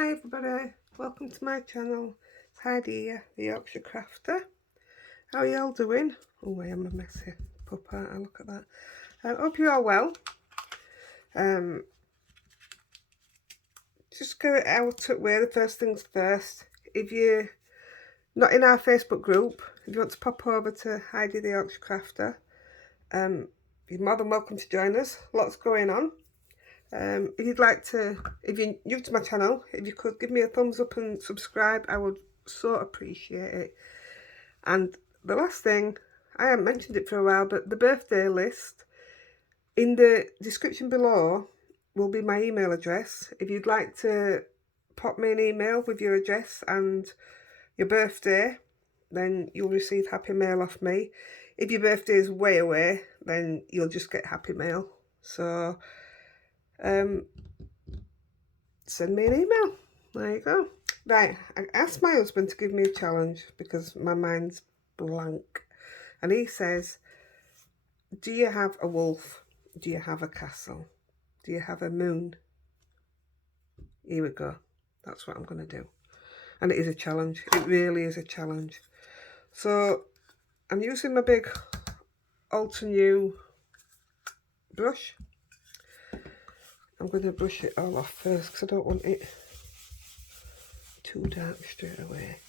Hi everybody, welcome to my channel. It's Heidi here, the Yorkshire Crafter. How are you all doing? Oh, I am a messy pup, aren't I? Look at that. I hope you're all well. Just get it out of the way, the first things first. If you're not in our Facebook group, if you want to pop over to Heidi the Yorkshire Crafter, you're more than welcome to join us. Lots going on. If you're new to my channel, if you could give me a thumbs up and subscribe, I would so appreciate it. And the last thing, I haven't mentioned it for a while, but the birthday list, in the description below will be my email address. If you'd like to pop me an email with your address and your birthday, then you'll receive happy mail off me. If your birthday is way away, then you'll just get happy mail. So send me an email. There you go. Right, I asked my husband to give me a challenge because my mind's blank. And he says, do you have a wolf? Do you have a castle? Do you have a moon? Here we go. That's what I'm going to do. And it is a challenge. It really is a challenge. So I'm using my big Alter New brush. I'm going to brush it all off first because I don't want it too dark straight away.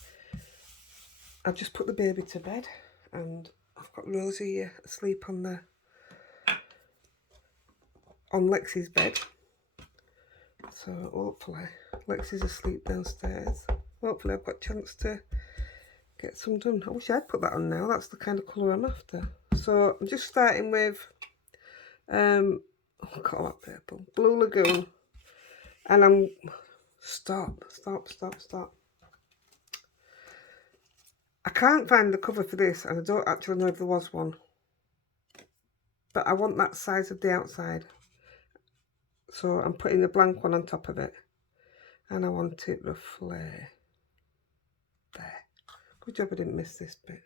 I've just put the baby to bed and I've got Rosie here asleep on Lexi's bed. So hopefully Lexi's asleep downstairs. Hopefully I've got a chance to get some done. I wish I'd put that on now. That's the kind of colour I'm after. So I'm just starting with oh, call that purple, Blue Lagoon, and I'm stop. I can't find the cover for this, and I don't actually know if there was one, but I want that size of the outside, so I'm putting the blank one on top of it, and I want it roughly there. Good job I didn't miss this bit.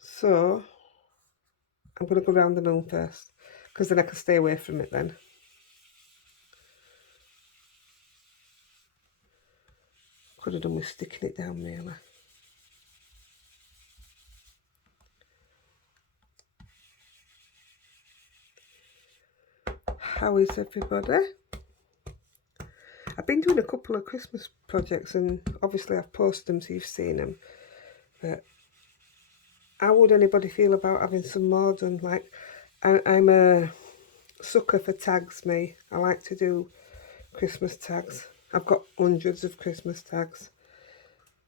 So I'm going to go around the moon first, because then I can stay away from it then. Could have done with sticking it down really. How is everybody? I've been doing a couple of Christmas projects and obviously I've posted them so you've seen them. But how would anybody feel about having some more done? Like, I'm a sucker for tags, me. I like to do Christmas tags. I've got hundreds of Christmas tags.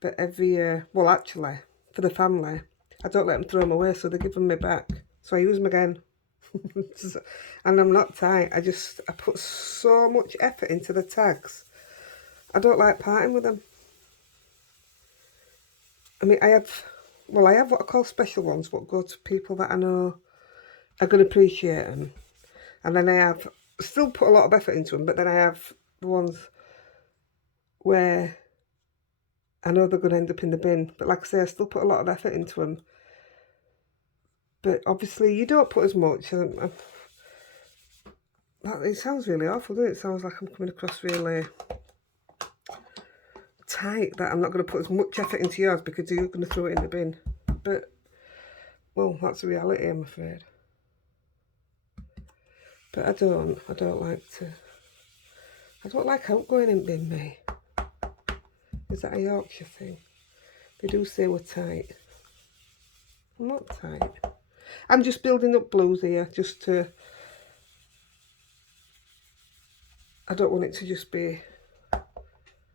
But every year, well actually, for the family, I don't let them throw them away, so they give them me back. So I use them again. And I'm not tight. I put so much effort into the tags. I don't like parting with them. I mean, I have what I call special ones, what go to people that I know are going to appreciate them. And then I have still put a lot of effort into them, but then I have the ones where I know they're going to end up in the bin. But like I say, I still put a lot of effort into them. But obviously, you don't put as much. It sounds really awful, doesn't it? It sounds like I'm coming across really tight, that I'm not going to put as much effort into yours because you're going to throw it in the bin. But, well, that's the reality, I'm afraid. But I don't like outgoing in bin, me. Is that a Yorkshire thing? They do say we're tight. I'm not tight. I'm just building up blues here, just to... I don't want it to just be...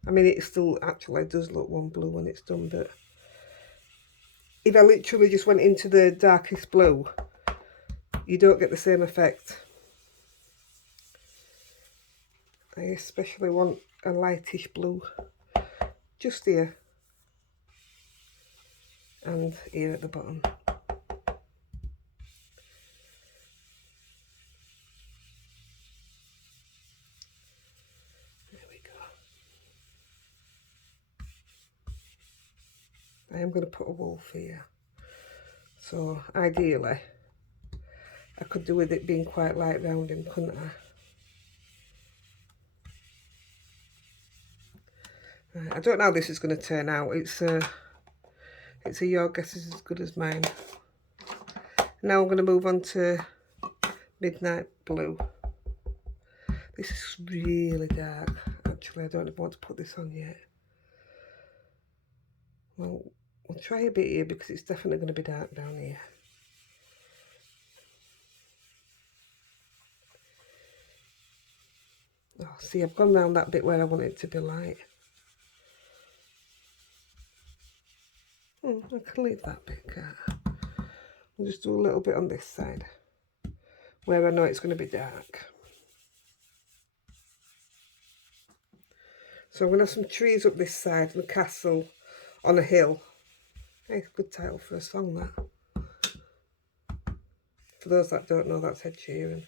I mean, it still actually does look one blue when it's done, but... If I literally just went into the darkest blue, you don't get the same effect. I especially want a lightish blue. Just here. And here at the bottom. There we go. I am going to put a wolf here. So ideally, I could do with it being quite light round him, couldn't I? Right, I don't know how this is going to turn out. It's a your guess is as good as mine. Now I'm going to move on to Midnight Blue. This is really dark. Actually, I don't even want to put this on yet. Well, we'll try a bit here because it's definitely going to be dark down here. Oh, see, I've gone round that bit where I want it to be light. I can leave that bit, can't I? We'll just do a little bit on this side where I know it's going to be dark. So I'm going to have some trees up this side and a castle on a hill. Hey, good title for a song, that. For those that don't know, that's Ed Sheeran.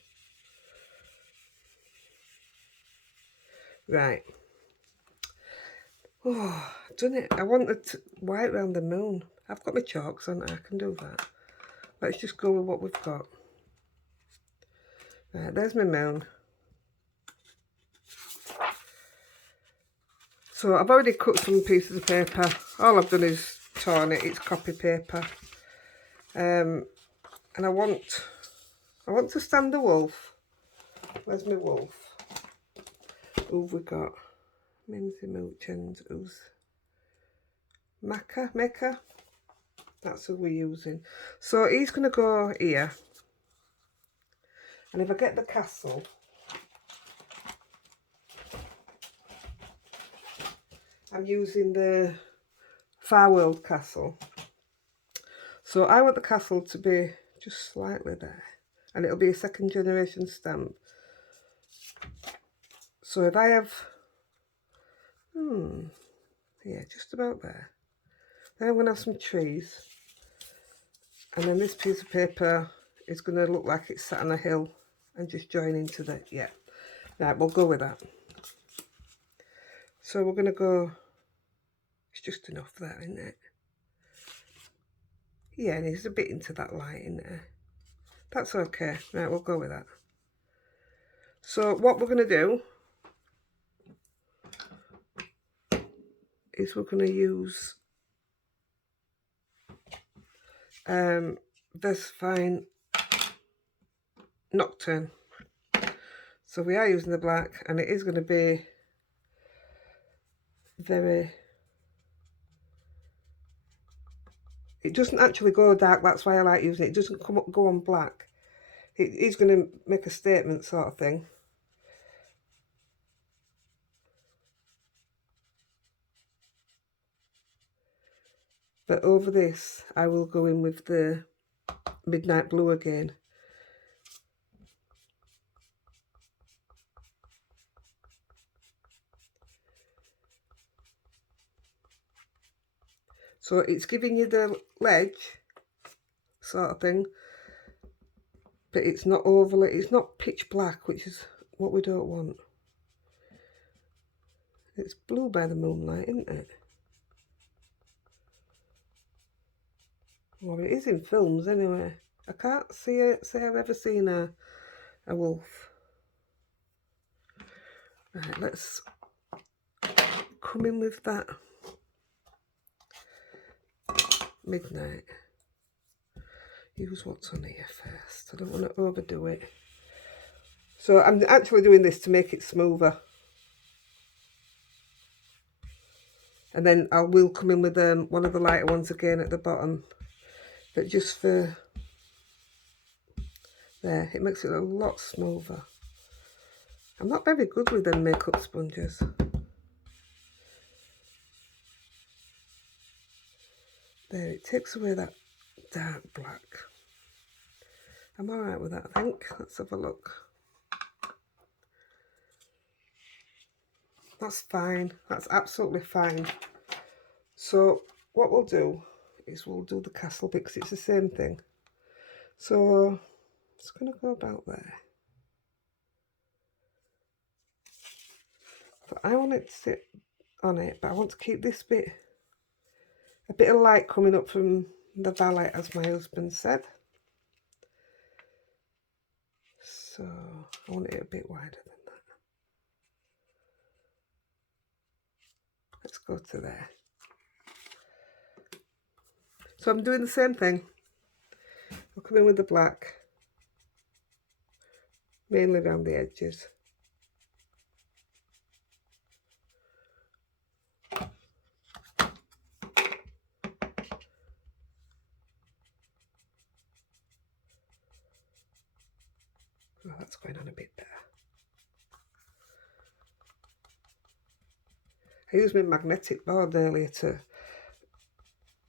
Right. Oh, I've done it. I want it white round the moon. I've got my chalks on. I can do that. Let's just go with what we've got. Right, there's my moon. So I've already cut some pieces of paper. All I've done is torn it. It's copy paper. And I want to stand the wolf. Where's my wolf? Who've we got? Mimsy Moochins. Who's Mecca? That's who we're using. So he's going to go here. And if I get the castle, I'm using the Far World castle. So I want the castle to be just slightly there. And it'll be a second generation stamp. So if I have, yeah, just about there. Then I'm going to have some trees. And then this piece of paper is going to look like it's sat on a hill and just join into the, yeah. Right, we'll go with that. So we're going to go, it's just enough there, isn't it? Yeah, and it's a bit into that light in there. That's okay. Right, we'll go with that. So what we're going to do is we're going to use this fine Nocturne. So we are using the black, and it is going to be very, it doesn't actually go dark, that's why I like using it. It doesn't go on black. It is going to make a statement sort of thing. But over this, I will go in with the Midnight Blue again. So it's giving you the ledge sort of thing, but it's not overly, it's not pitch black, which is what we don't want. It's blue by the moonlight, isn't it? Well, it is in films anyway. I can't say I've ever seen a wolf. Right, let's come in with that midnight. Use what's on here first. I don't want to overdo it. So I'm actually doing this to make it smoother. And then I will come in with one of the lighter ones again at the bottom. But just for there, it makes it a lot smoother. I'm not very good with them makeup sponges. There, it takes away that dark black. I'm alright with that, I think. Let's have a look. That's fine. That's absolutely fine. So what we'll do is we'll do the castle bit because it's the same thing. So it's going to go about there. So I want it to sit on it, but I want to keep this bit, a bit of light coming up from the valley, as my husband said. So I want it a bit wider than Let's go to there. So I'm doing the same thing. I'll come in with the black, mainly around the edges. Oh, that's going on a bit better. I used my magnetic board earlier to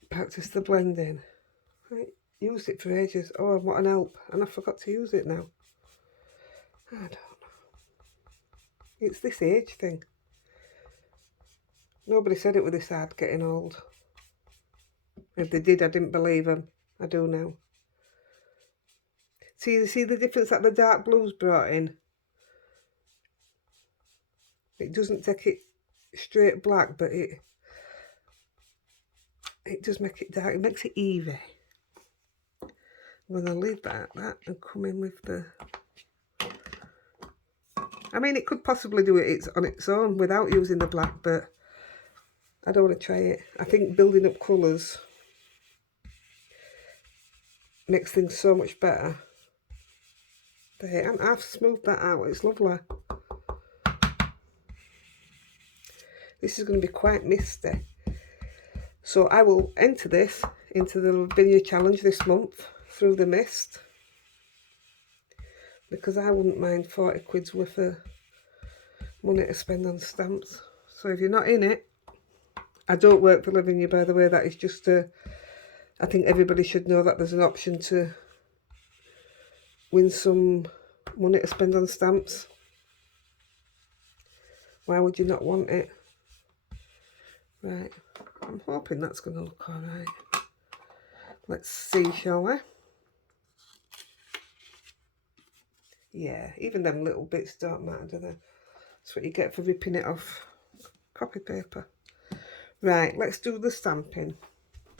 practice the blending. I used it for ages. Oh, what an help. And I forgot to use it now. I don't know. It's this age thing. Nobody said it was this hard getting old. If they did, I didn't believe them. I do now. See the difference that the dark blues brought in? It doesn't take it straight black, but it does make it dark. It makes it eerie. I'm going to leave that at that and come in with the... I mean, it could possibly do it on its own without using the black, but I don't want to try it. I think building up colours makes things so much better. There, and I've smoothed that out. It's lovely. This is going to be quite misty. So I will enter this into the Lavinia challenge this month through the mist, because I wouldn't mind 40 quid's worth of money to spend on stamps. So if you're not in it, I don't work for Lavinia, by the way. That is just I think everybody should know that there's an option to win some money to spend on stamps. Why would you not want it? Right, I'm hoping that's going to look all right. Let's see, shall we? Yeah, even them little bits don't matter, do they? That's what you get for ripping it off copy paper. Right, let's do the stamping.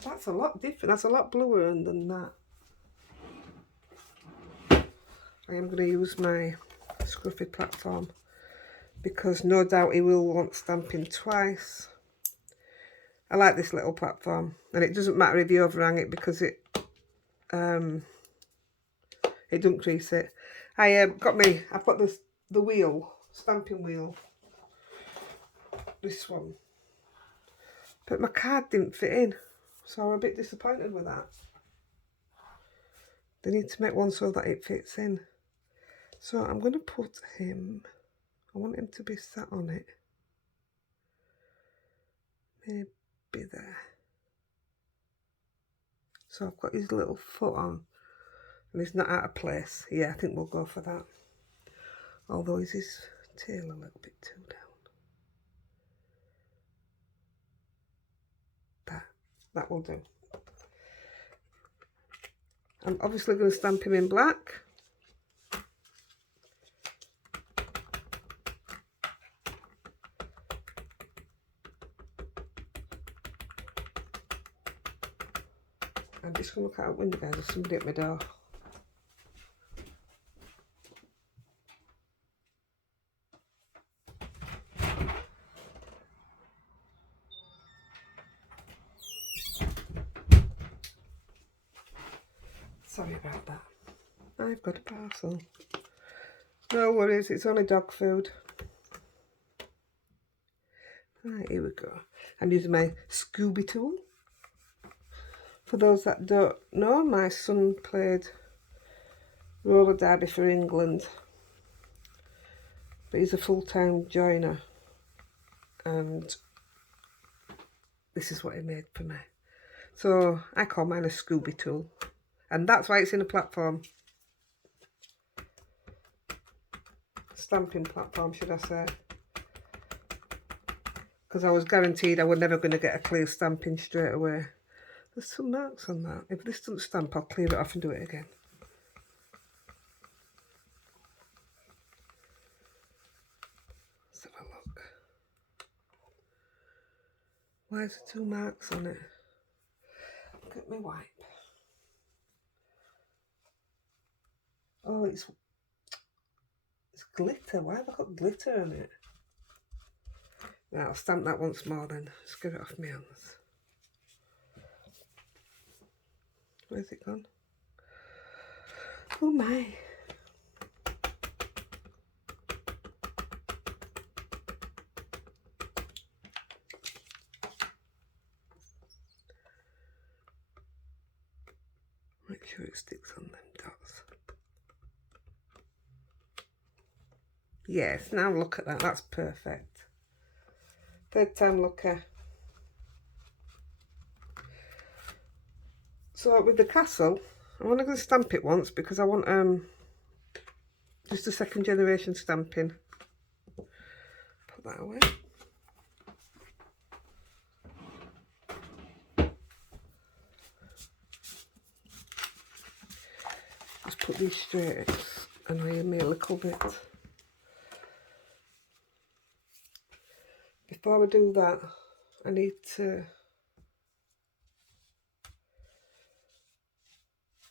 That's a lot different. That's a lot bluer than that. I am going to use my scruffy platform because no doubt he will want stamping twice. I like this little platform, and it doesn't matter if you overhang it because it doesn't crease it. I've got the wheel, stamping wheel, this one, but my card didn't fit in, so I'm a bit disappointed with that. They need to make one so that it fits in. So I'm going to put him, I want him to be sat on it, maybe there. So I've got his little foot on, and he's not out of place. Yeah, I think we'll go for that. Although is his tail a little bit too down? That will do. I'm obviously going to stamp him in black. I'm just going to look out the window, guys. There's somebody at my door. Sorry about that. I've got a parcel. No worries, it's only dog food. Right, here we go. I'm using my Scooby tool. For those that don't know, my son played roller derby for England, but he's a full-time joiner, and this is what he made for me. So I call mine a Scooby tool, and that's why it's in a platform. Stamping platform, should I say. Because I was guaranteed I was never going to get a clear stamping straight away. There's some marks on that. If this doesn't stamp, I'll clear it off and do it again. Let's have a look. Why is there 2 marks on it? Get me wipe. Oh, it's glitter. Why have I got glitter on it? Now I'll stamp that once more then. Just get it off my hands. Where's it gone? Oh my. Make sure it sticks on them dots. Yes, now look at that. That's perfect. Third time lucky. So with the castle, I'm only going to stamp it once because I want just a second generation stamping. Put that away. Just put these straight and iron me a little bit. Before I do that, I need to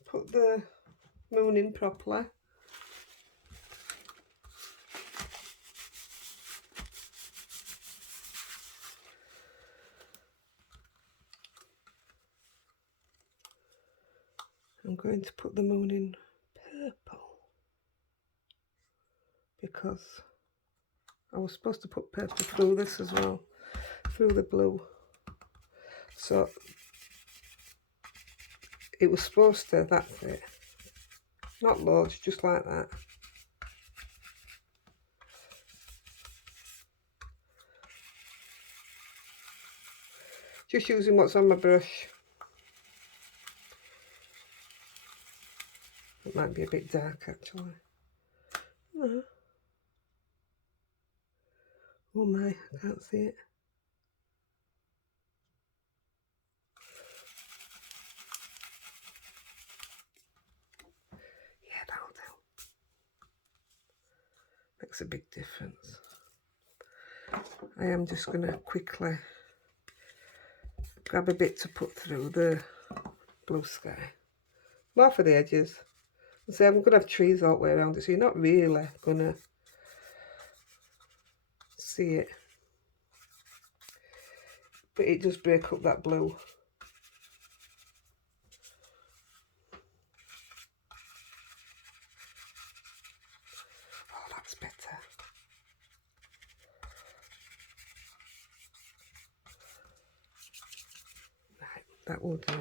put the moon in properly. I'm going to put the moon in purple because I was supposed to put purple through this as well, through the blue. So it was supposed to, that's it. Not loads, just like that. Just using what's on my brush. It might be a bit dark actually. No. Oh my, I can't see it. Yeah, that'll do. Makes a big difference. I am just going to quickly grab a bit to put through the blue sky. More for the edges. And say I'm going to have trees all the way around it, so you're not really going to see it. But it does break up that blue. Oh, that's better. Right, that will do.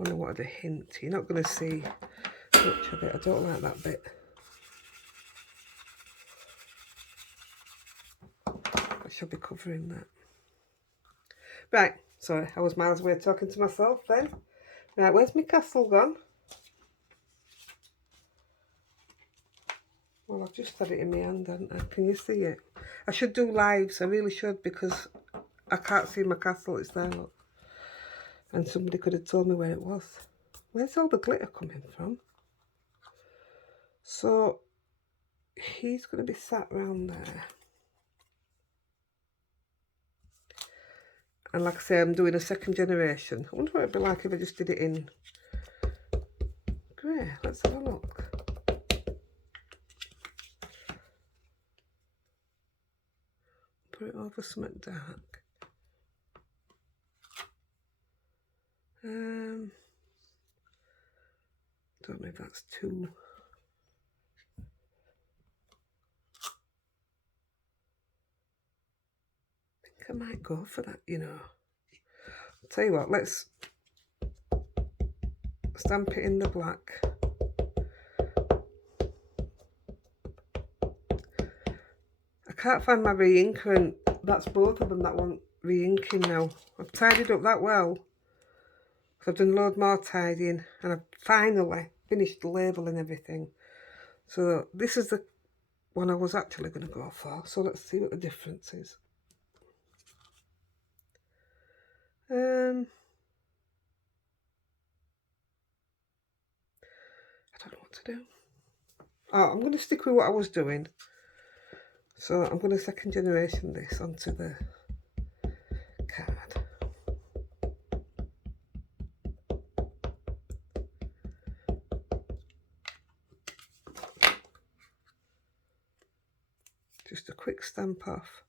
I only wanted a hint. You're not going to see much of it. I don't like that bit. I should be covering that. Right, sorry, I was miles away talking to myself then. Right, where's my castle gone? Well, I've just had it in my hand, haven't I? Can you see it? I should do lives, I really should, because I can't see my castle. It's there, look. And somebody could have told me where it was. Where's all the glitter coming from? So, he's going to be sat round there. And like I say, I'm doing a second generation. I wonder what it'd be like if I just did it in grey. Let's have a look. Put it over something dark. Don't know if that's too... I think I might go for that, you know. I'll tell you what, let's stamp it in the black. I can't find my re-inker, and that's both of them that want re-inking now. I've tidied up that well. So I've done loads more tidying, and I've finally finished the label and everything. So this is the one I was actually going to go for. So let's see what the difference is. I don't know what to do. Oh, I'm going to stick with what I was doing. So I'm going to second generation this onto the card. Just a quick stamp off.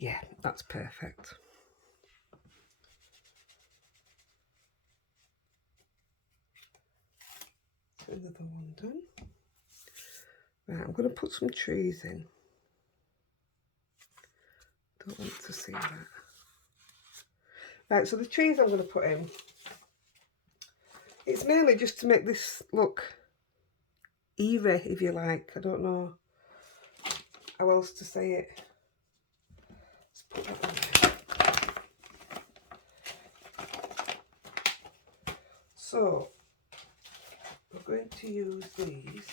Yeah, that's perfect. Another one done. Right, I'm going to put some trees in. Don't want to see that. Right, so the trees I'm going to put in, it's mainly just to make this look eerie, if you like. I don't know how else to say it. Let's put that on there. So, we're going to use these.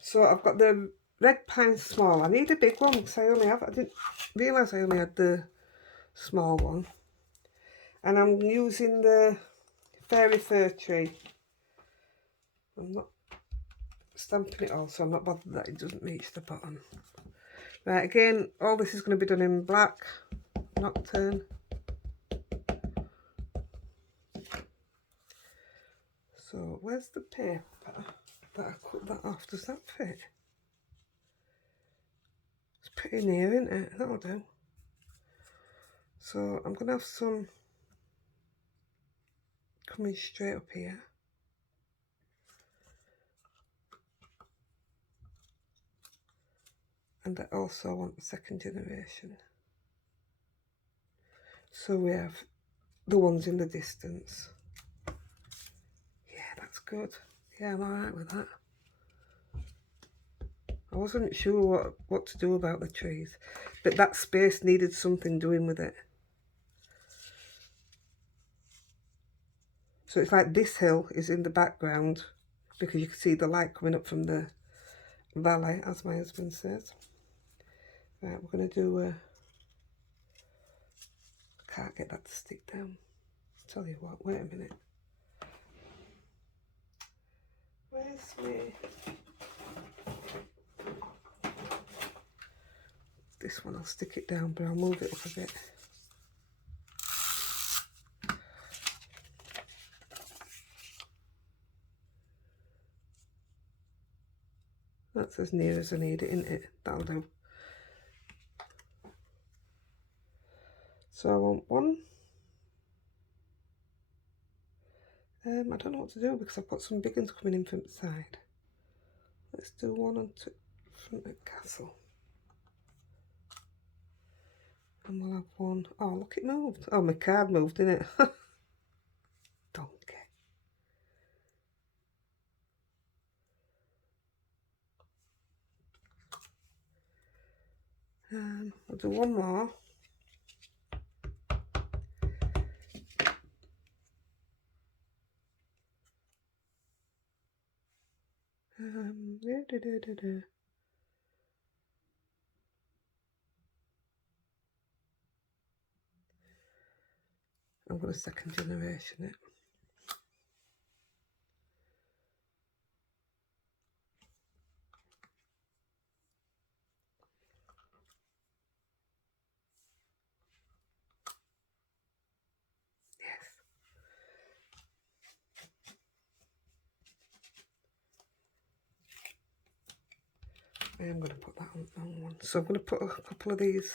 So I've got the red pine small. I need a big one because I didn't realise I only had the small one. And I'm using the fairy fir tree. I'm not stamping it all, so I'm not bothered that it doesn't reach the bottom. Right, again, all this is going to be done in black, nocturne. So where's the paper that I cut that off? Does that fit? It's pretty near, isn't it? That'll do. So I'm going to have some coming straight up here. And I also want the second generation. So we have the ones in the distance. Yeah, that's good. Yeah, I'm alright with that. I wasn't sure what to do about the trees, but that space needed something doing with it. So it's like this hill is in the background because you can see the light coming up from the valley, as my husband says. Right, we're going to do a... Can't get that to stick down. Tell you what, wait a minute. Where's me? This one, I'll stick it down, but I'll move it up a bit. That's as near as I need it, isn't it? That'll do. So I want one. I don't know what to do because I've got some big ones coming in from the side. Let's do one on front of the castle. And we'll have one. Oh, look, it moved. Oh, my card moved, didn't it? Donkey. I'll do one more. I'm going to second generation it. Yes. I am going to put that on one. So I'm going to put a couple of these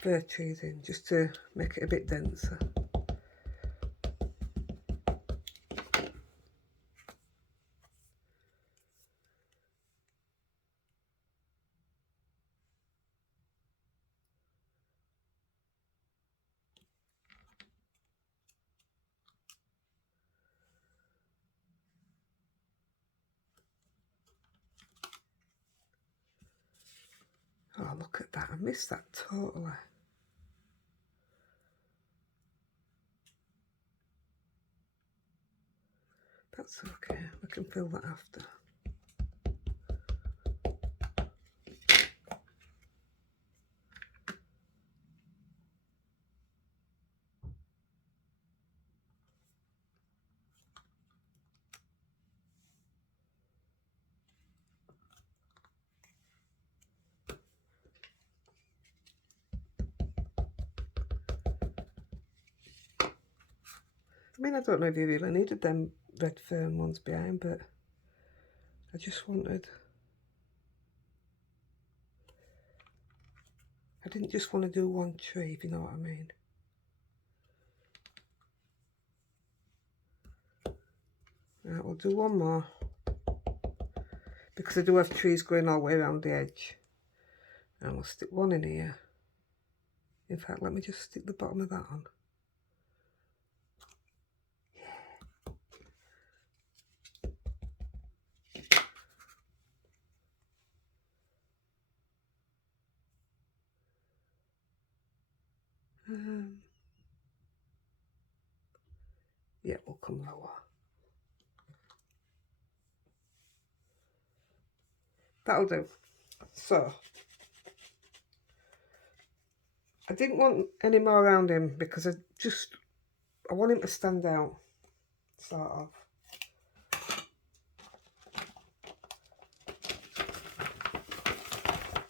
fir trees in just to make it a bit denser. Oh, look at that. I missed that totally. That's okay. I can fill that after. I mean, I don't know if you really needed them red fern ones behind, but I just wanted I didn't just want to do one tree, if you know what I mean. Right, we'll do one more, because I do have trees going all the way around the edge. And we'll stick one in here. In fact, let me just stick the bottom of that on. Yeah, we'll come lower. That'll do. So, I didn't want any more around him because I want him to stand out, sort of.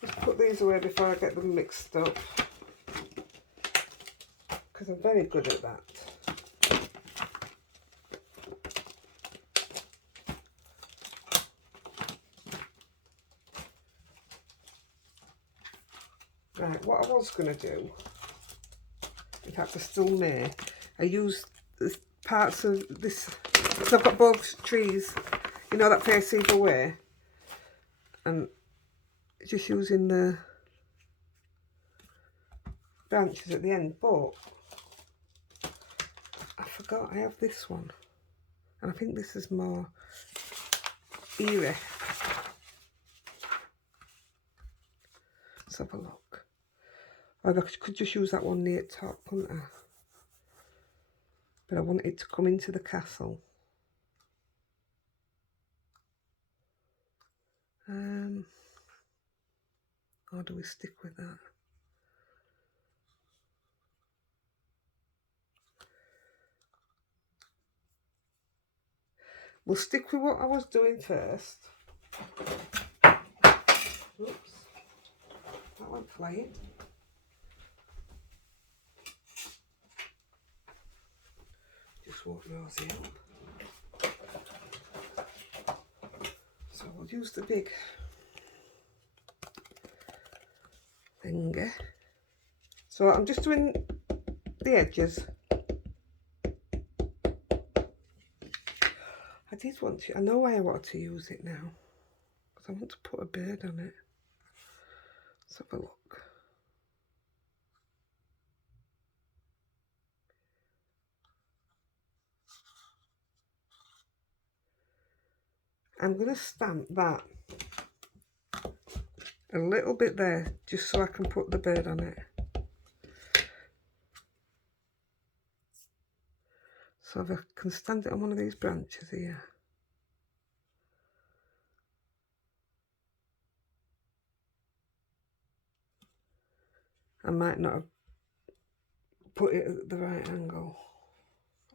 Just put these away before I get them mixed up, because I'm very good at that. Right, what I was going to do, in fact I still may, I used parts of this, because I've got both trees, you know, that face either way, and just using the branches at the end, but I forgot I have this one, and I think this is more eerie. Let's have a look. Or I could just use that one near the top, couldn't I? But I want it to come into the castle. Or do we stick with that? We'll stick with what I was doing first. Oops, that went flying. Just walk Rosie up. So we'll use the big finger. So I'm just doing the edges. I did want to, I know why I wanted to use it now, because I want to put a bird on it. Let's have a look. I'm going to stamp that a little bit there, just so I can put the bird on it. So if I can stand it on one of these branches here. I might not have put it at the right angle.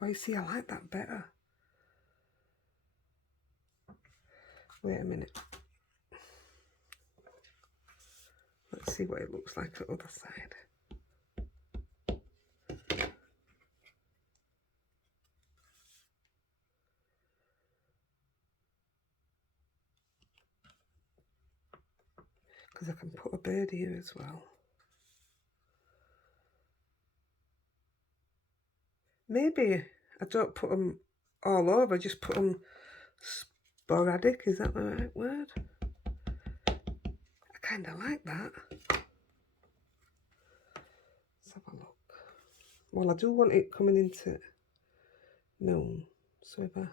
Oh, you see, I like that better. Wait a minute. Let's see what it looks like at the other side. Because I can put a bird here as well. Maybe I don't put them all over, just put them sporadic, is that the right word? I kind of like that. Let's have a look. Well, I do want it coming into noon, so if I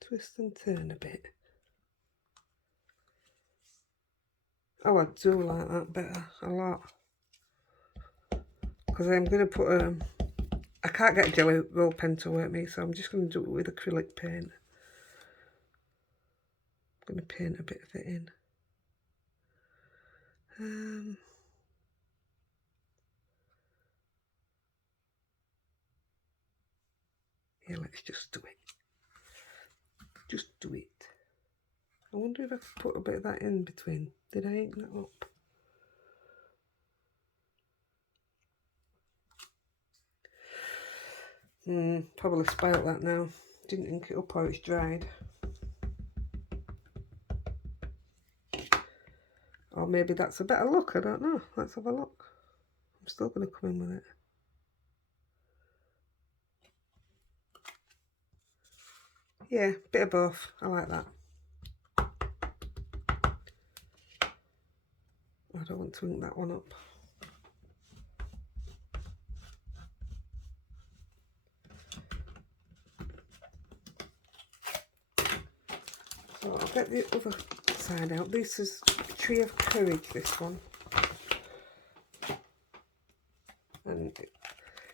twist and turn a bit. Oh, I do like that better, a lot. Because I'm going to put I can't get jelly roll pen to work me, so I'm just going to do it with acrylic paint. I'm going to paint a bit of it in. Yeah, let's just do it. Just do it. I wonder if I could put a bit of that in between. Did I ink that up? Probably spoiled that now. Didn't ink it up or it's dried. Or maybe that's a better look, I don't know. Let's have a look. I'm still going to come in with it. Yeah, bit of both. I like that. I don't want to ink that one up. So I'll get the other side out. This is Tree of Courage, this one. And it's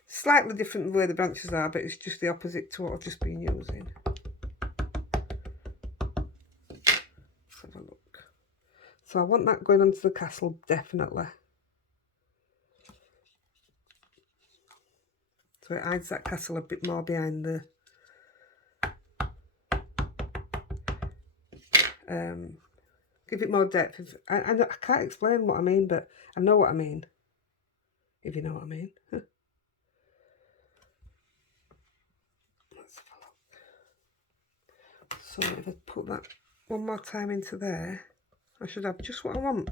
slightly different the way the branches are, but it's just the opposite to what I've just been using. Let's have a look. So I want that going onto the castle, definitely. So it hides that castle a bit more behind the give it more depth. I can't explain what I mean, but I know what I mean, if you know what I mean. Let's have a look. So if I put that one more time into there, I should have just what I want.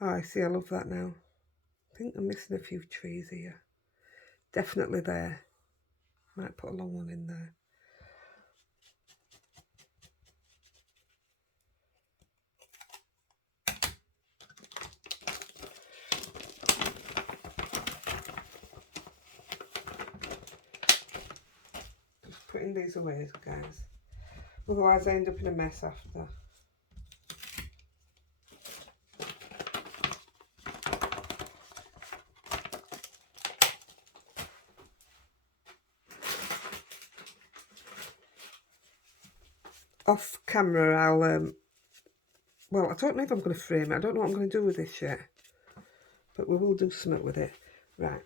Oh, I see, I love that now. I think I'm missing a few trees here. Definitely there. Might put a long one in there. Just putting these away, guys. Otherwise I end up in a mess after. Off camera, I'll well, I don't know if I'm going to frame it. I don't know what I'm going to do with this yet, but we will do something with it. Right,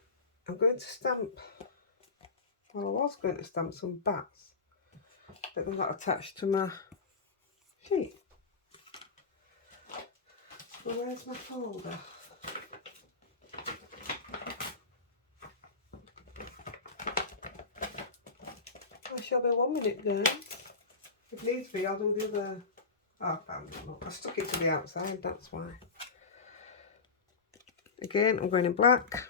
I'm going to stamp, well, I was going to stamp some bats, but they're not attached to my sheet. Well, where's my folder? I shall be 1 minute, guys. If needs be, I'll do the other. Oh, I found it. I stuck it to the outside, that's why. Again, I'm going in black.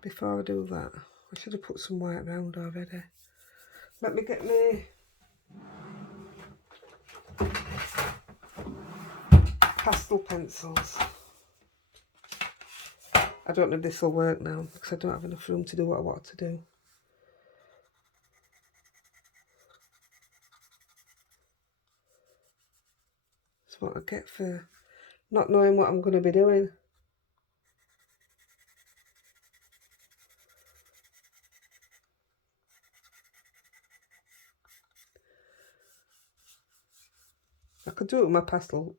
Before I do that, I should have put some white round already. Let me get my pastel pencils. I don't know if this will work now because I don't have enough room to do what I want to do. That's what I get for not knowing what I'm going to be doing. I could do it with my pastel,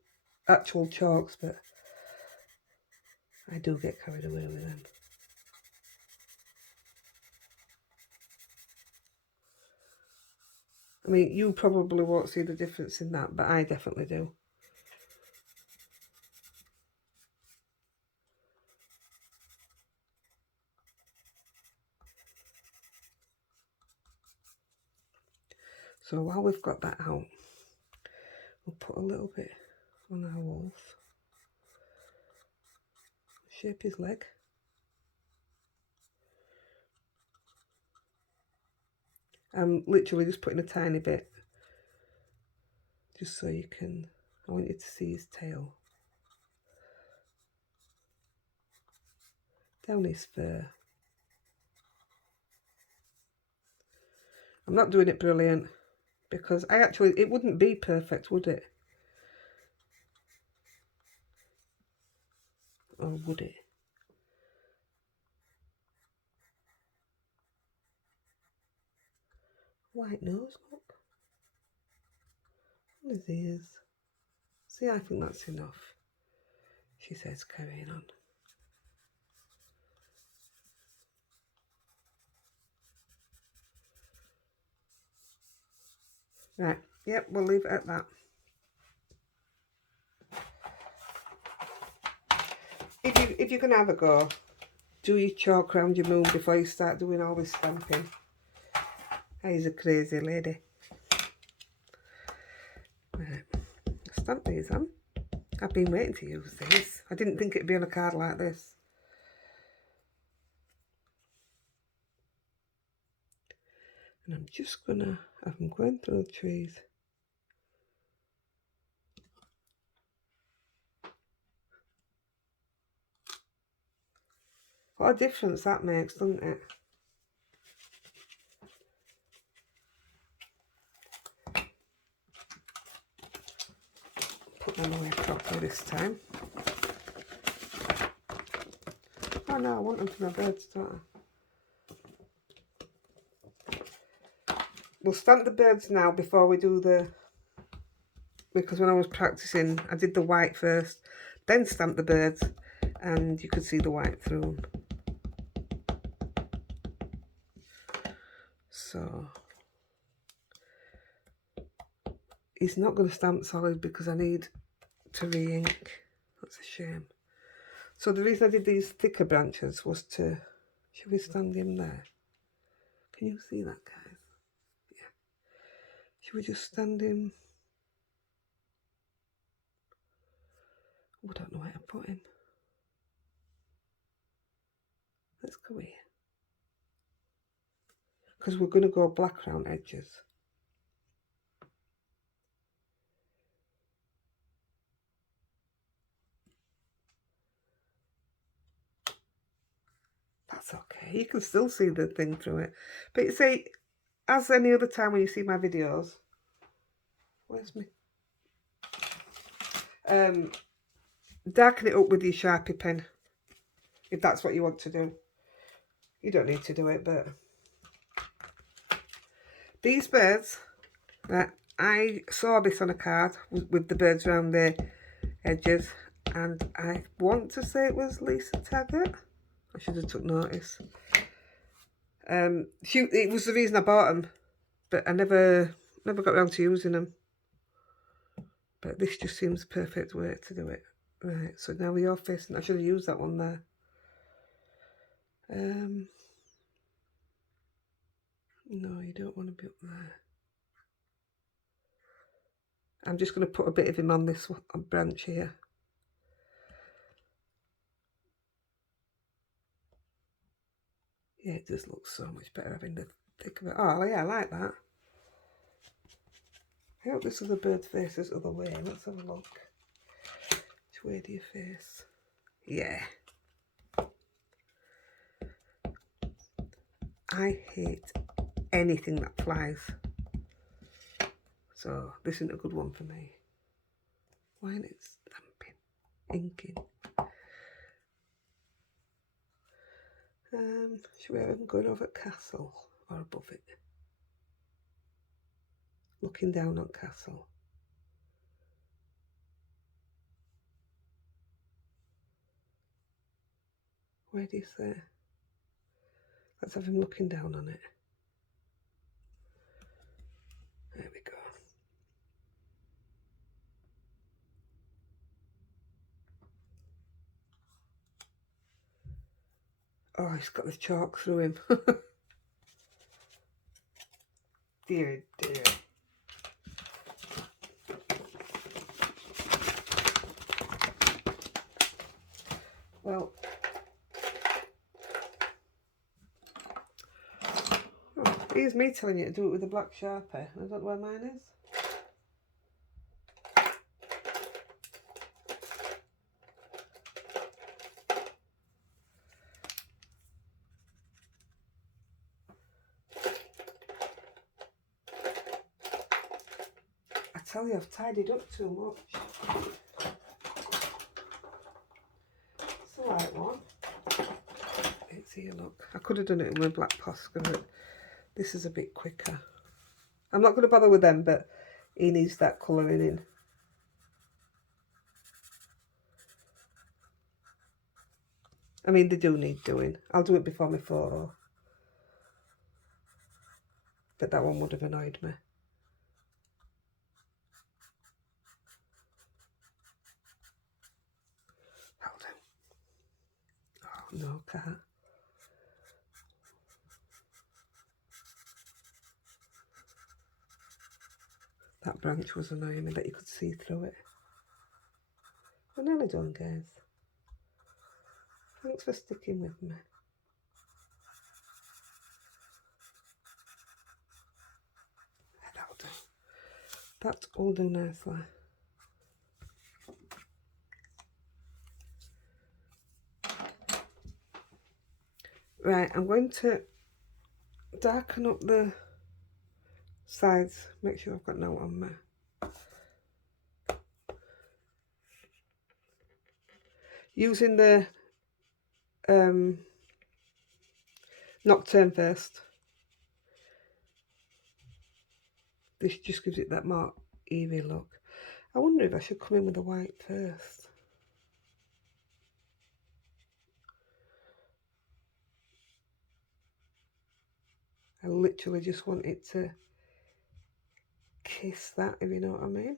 actual chalks, but I do get carried away with them. I mean, you probably won't see the difference in that, but I definitely do. So while we've got that out, we'll put a little bit on our wolf. Shape his leg. I'm literally just putting a tiny bit, just so you can, I want you to see his tail. Down his fur. I'm not doing it brilliant because it wouldn't be perfect, would it? Or would it? White nose, look. And his ears. See, I think that's enough. She says, carrying on. Right, yep, we'll leave it at that. If you can have a go, do your chalk around your moon before you start doing all this stamping. He's a crazy lady. Right, stamp these on. I've been waiting to use these. I didn't think it'd be on a card like this. And I'm just gonna have them going through the trees. What a difference that makes, doesn't it? Put them away properly this time. Oh no, I want them for my birds, don't I? We'll stamp the birds now before we do the... Because when I was practicing, I did the white first, then stamped the birds, and you could see the white through. So... He's not going to stamp solid because I need to re-ink. That's a shame. So the reason I did these thicker branches was to... Should we stand him there? Can you see that, guys? Yeah. Should we just stand him? Oh, I don't know where to put him. Let's go here. Because we're going to go black around edges. That's okay. You can still see the thing through it. But you see, as any other time when you see my videos, where's me? Darken it up with your Sharpie pen, if that's what you want to do. You don't need to do it, but these birds, I saw this on a card with the birds around the edges, and I want to say it was Lisa Taggart. I should have took notice. It was the reason I bought them, but I never got around to using them. But this just seems the perfect way to do it. Right, so now we are facing... I should have used that one there. No, you don't want to be up there. I'm just going to put a bit of him on this branch here. Yeah, it does look so much better having the thick of it. Oh, yeah, I like that. I hope this other bird faces the other way. Let's have a look. Which way do you face? Yeah. I hate anything that flies. So this isn't a good one for me. Why isn't it stamping? Inking. Should we have him going over at Castle or above it? Looking down on Castle. Where do you say? Let's have him looking down on it. There we go. Oh, he's got the chalk through him. Dear, dear. Well, here's me telling you to do it with a black Sharpie. I don't know where mine is. I tell you, I've tidied up too much. It's the right one. Let's see, look. I could have done it in my black Posca, but this is a bit quicker. I'm not going to bother with them, but he needs that colouring in. I mean, they do need doing. I'll do it before my photo. But that one would have annoyed me. That'll do. Oh, no, can't. That branch was annoying me that you could see through it. We're nearly done, guys. Thanks for sticking with me. That'll do. That will do nicely. Right, I'm going to darken up the sides. Make sure I've got no on me. Using the Nocturne first. This just gives it that more eerie look. I wonder if I should come in with the white first. I literally just want it to kiss that, if you know what I mean.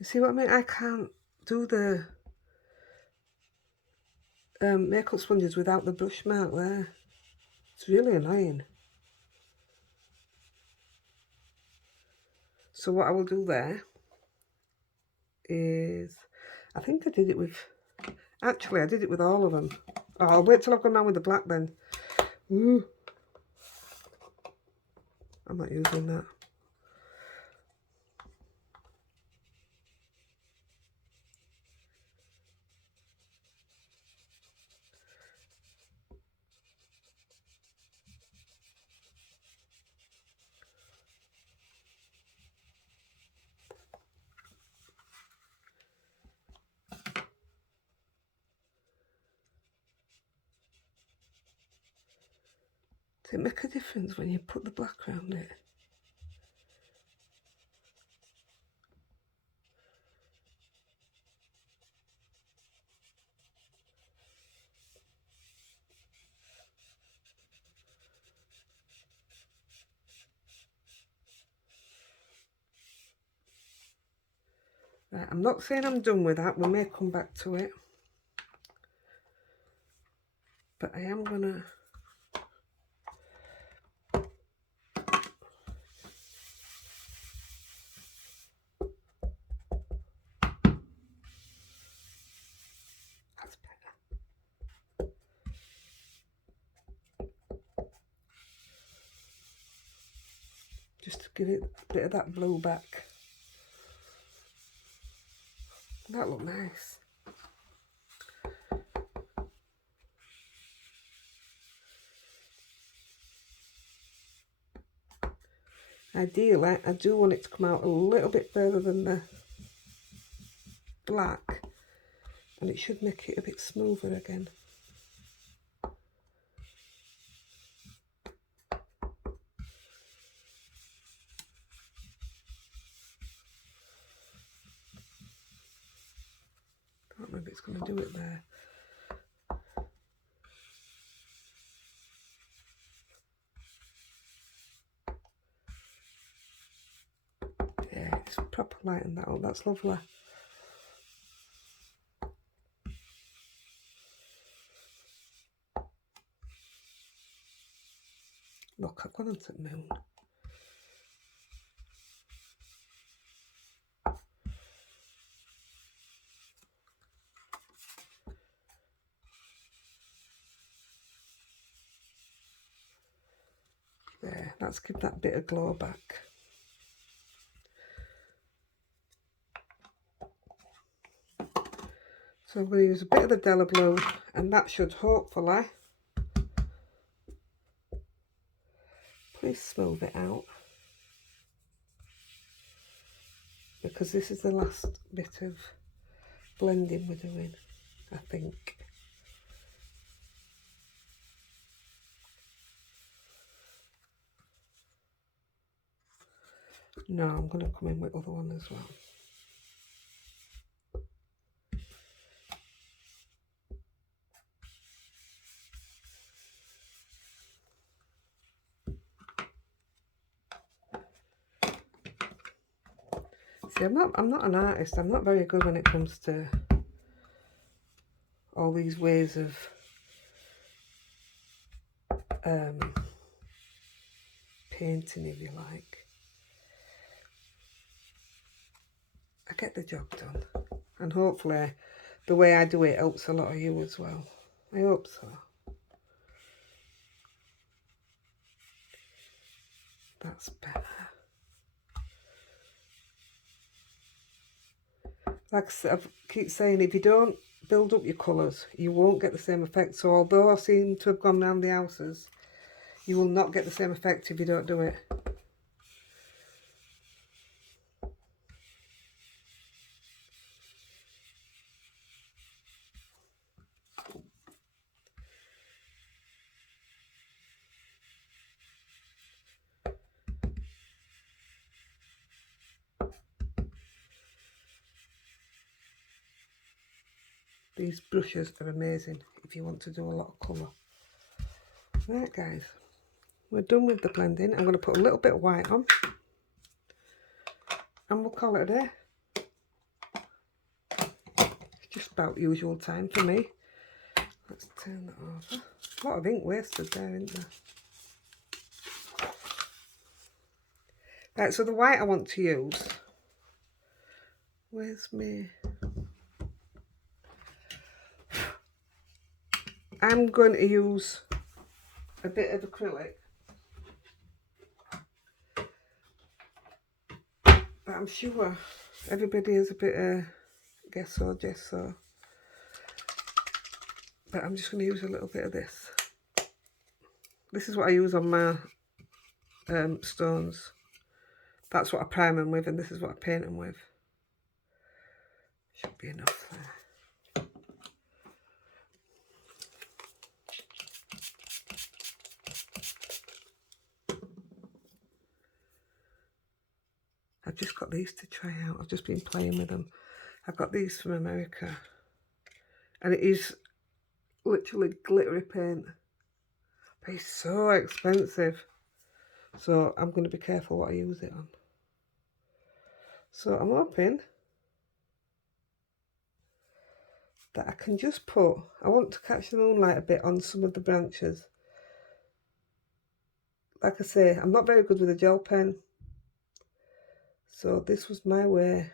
You see what I mean? I can't do the makeup sponges without the brush mark there. It's really annoying. So what I will do there is, I think I did it with, actually I did it with all of them. Oh, I'll wait till I've gone down with the black then. Ooh. I'm not using that. Does it make a difference when you put the black around it? Right, I'm not saying I'm done with that. We may come back to it. But I am gonna that's better. Just to give it a bit of that blue back. That look nice. Ideally, I do want it to come out a little bit further than the black, and it should make it a bit smoother again. I don't know if it's going to do it there. Yeah, it's proper lighten that up. That's lovely. Look, I've gone into the moon. There, let's give that bit of glow back. So I'm going to use a bit of the Della Blue, and that should hopefully, please smooth it out, because this is the last bit of blending we're doing, I think. No, I'm going to come in with other one as well. See, I'm not an artist. I'm not very good when it comes to all these ways of painting, if you like. I get the job done, and hopefully the way I do it helps a lot of you as well. I hope so. That's better. Like I keep saying, if you don't build up your colours, you won't get the same effect. So although I seem to have gone round the houses, you will not get the same effect if you don't do it. These brushes are amazing if you want to do a lot of colour. Right guys, we're done with the blending. I'm going to put a little bit of white on and we'll call it a day. It's just about usual time for me. Let's turn that over. A lot of ink wasted there, isn't there? Right, so the white I want to use, where's me? I'm going to use a bit of acrylic, but I'm sure everybody has a bit of gesso, gesso, but I'm just going to use a little bit of this. This is what I use on my stones. That's what I prime them with, and this is what I paint them with. Should be enough there. I've just got these to try out. I've just been playing with them. I got these from America, and it is literally glittery paint, but it's so expensive. So I'm going to be careful what I use it on. So I'm hoping that I can just put, I want to catch the moonlight a bit on some of the branches. Like I say, I'm not very good with a gel pen. So this was my way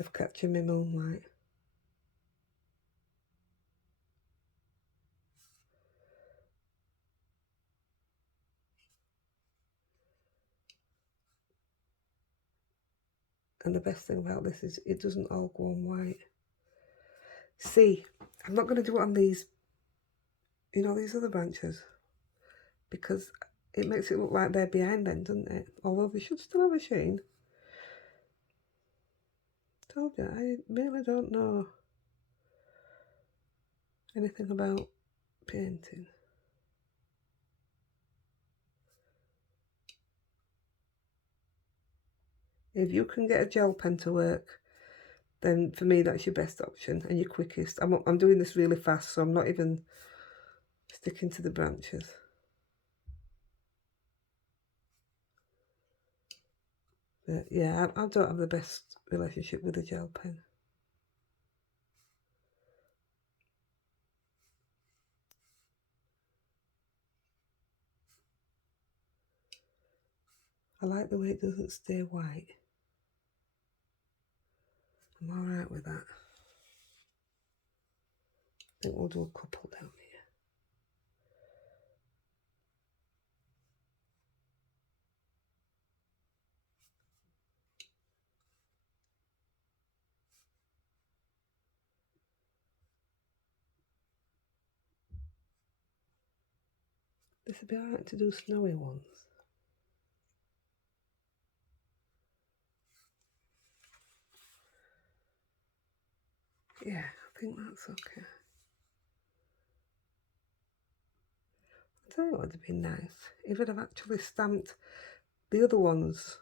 of catching my moonlight. And the best thing about this is it doesn't all go on white. See, I'm not going to do it on these, you know, these other branches, because it makes it look like they're behind then, doesn't it? Although they should still have a sheen. Told you, I really don't know anything about painting. If you can get a gel pen to work, then for me that's your best option and your quickest. I'm doing this really fast, so I'm not even sticking to the branches. But yeah, I don't have the best relationship with a gel pen. I like the way it doesn't stay white. I'm alright with that. I think we'll do a couple down here. This would be alright to do snowy ones. Yeah, I think that's okay. I'll tell you what would have been nice. If I'd have actually stamped the other ones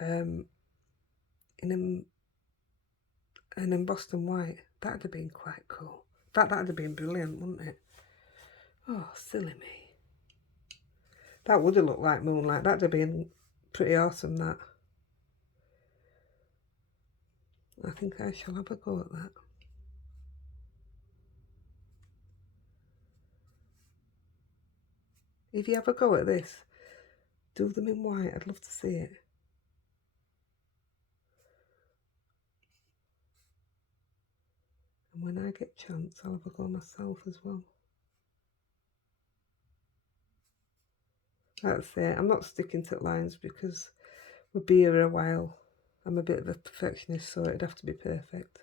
in an embossed and white. That'd have been quite cool. That'd have been brilliant, wouldn't it? Oh, silly me. That would have looked like moonlight. That'd have been pretty awesome, that. I think I shall have a go at that. If you have a go at this, do them in white. I'd love to see it. And when I get a chance, I'll have a go myself as well. That's it. I'm not sticking to lines because we'll be here a while. I'm a bit of a perfectionist, so it'd have to be perfect.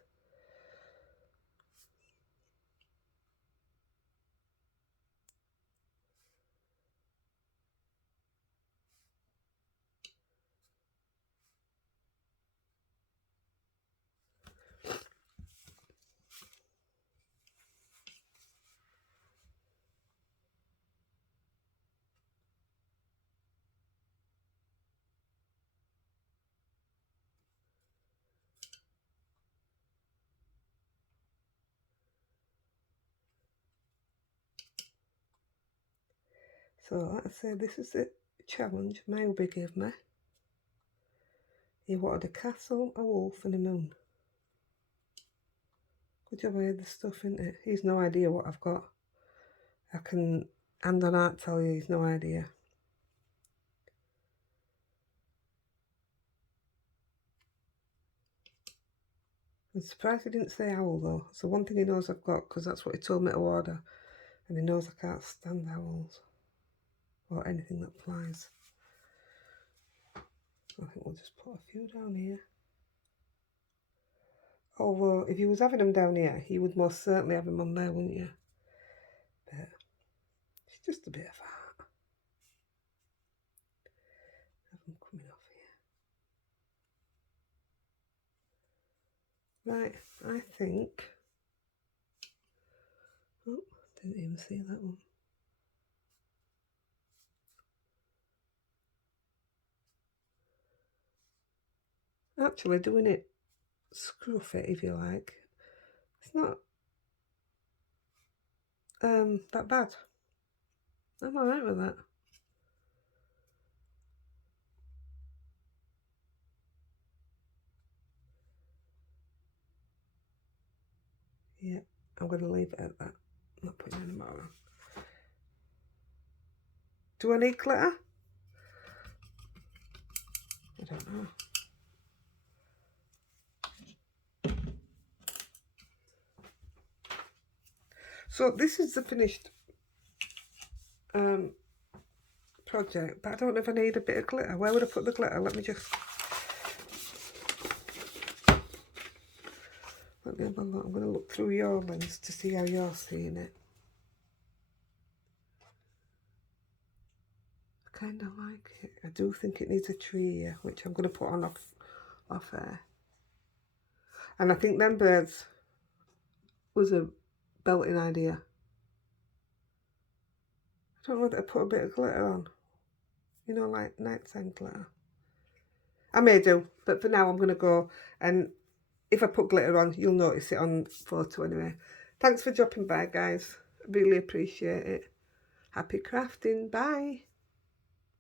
So, like I said, this is the challenge my hubby gave me. He wanted a castle, a wolf and a moon. Good job I had the stuff, isn't it? He's no idea what I've got. I can hand on heart tell you he's no idea. I'm surprised he didn't say owl though. So one thing he knows I've got, because that's what he told me to order. And he knows I can't stand owls. Or anything that flies. I think we'll just put a few down here. Although, if he was having them down here, he would most certainly have them on there, wouldn't you? But it's just a bit of art. Have them coming off here. Right, I think... Oh, didn't even see that one. Actually, doing it scruffy, if you like, it's not that bad. I'm alright with that. Yeah, I'm going to leave it at that. I'm not putting any more on. Do I need glitter? I don't know. So this is the finished project, but I don't know if I need a bit of glitter. Where would I put the glitter? Let me have a look. I'm going to look through your lens to see how you're seeing it. I kind of like it. I do think it needs a tree here, which I'm going to put on off air. And I think them birds was a belting idea. I don't know whether to put a bit of glitter on. You know, like nighttime glitter. I may do, but for now I'm going to go, and if I put glitter on, you'll notice it on photo anyway. Thanks for dropping by, guys. I really appreciate it. Happy crafting. Bye.